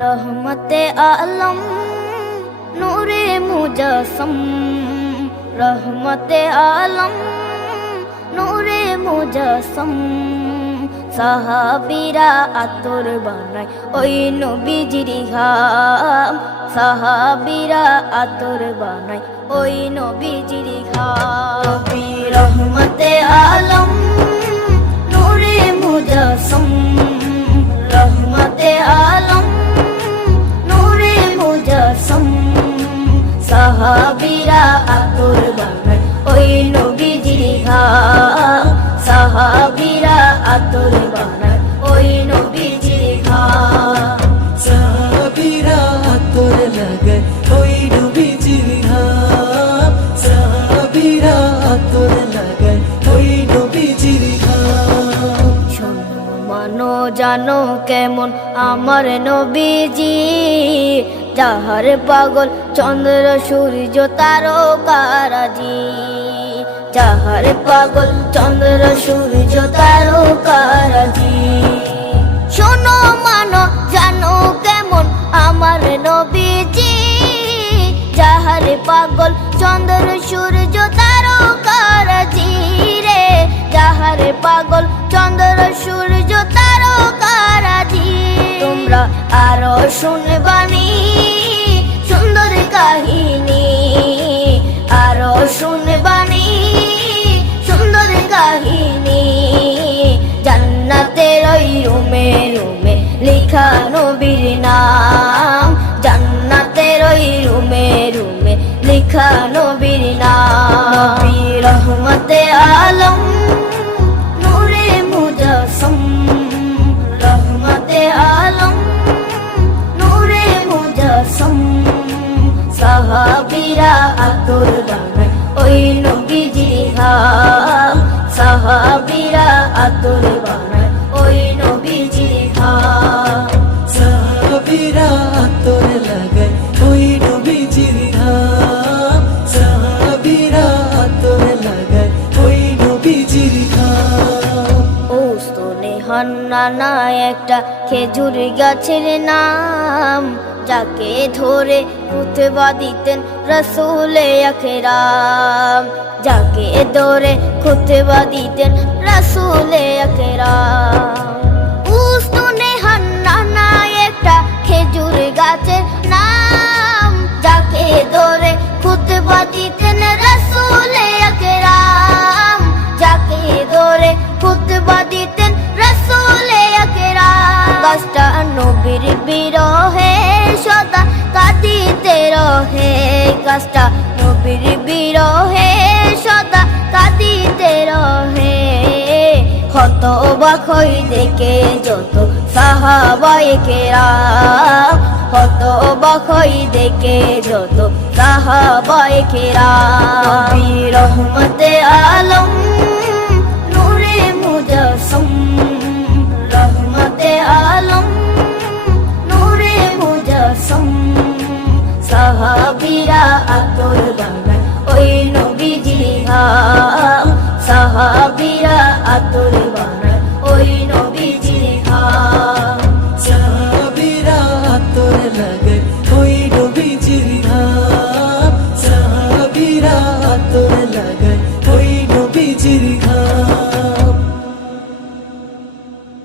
रहमते आलम नूरे मुजस्सम, रहमते आलम नूरे मुजस्सम। সাহাবীরা আতর বানায় ওই নবীজির ঘাম, সাহাবীরা আতর বানায় ওই নবীজির ঘাম। নবী রহমতে আলম নূরে মুজস্সম, রহমতে আলম নূরে মুজস্সম। সাহাবীরা আতর বানায় ওই নবীজির ঘাম, সাহাবীরা আতর বানায় ওই নবীজির ঘাম। সাহাবীরা আতর লাগায় ওই নবীজির ঘাম, সাহাবীরা আতর লাগায় ওই নবীজির ঘাম। শোনো মানো জানো কেমন আমার নবীজি, যাহার পাগল চন্দ্র সূর্য তারকারাজি, যাহার পাগল চন্দ্র সূর্য তারকারাজি। শোনো মানো জানো কেমন আমার নবীজি, যাহার পাগল চন্দ্র সূর্য তারকারাজি রে, যাহার পাগল চন্দ্র সূর্য তারকারাজি। তোমরা আরো শুনবানি সুন্দর কাহিনী, আরো শুনবানি সুন্দর কাহিনী। জান্নাতের ওই রুমে রুমে লেখা নবীর নাম, জান্নাতের ওই রুমে রুমে লেখা নবীর নাম। নবী রহমতে আলম নূরে মুজস্সম, রহমতে আলম নূরে মুজস্সম। সাহাবীরা আতর বানায় ওই নবীজির ঘাম, সাহাবীরা আতর বানায় ওই নবীজির ঘাম। সাহাবীরা আতর লাগায় ওই নবীজির ঘাম, সাহাবীরা আতর লাগায় ওই নবীজির ঘাম। ওস্তনে হান্নানা একটা খেজুর গাছের নাম, যাকে ধরে খুতবা দিতেন রাসূলে আকরাম, যাকে ধরে খুতবা দিতেন রাসূলে আকরাম। উস্তনে হান্নানা একটা খেজুর গাছের নাম, যাকে ধরে খুতবা দিতেন রাসূলে আকরাম, যাকে ধরে খুতবা দিতেন রাসূলে আকরাম। গাছটা নবীর বিরহে সদা কাঁদিতে রহে, গাছটা নবীর বিরহে সদা কাঁদিতে রহে। ক্ষত বাখই দেখে যত সাহাবায়ে কেরাম, ক্ষত বাখই দেখে যত সাহাবায়ে কেরাম। নবী রহমতে আলম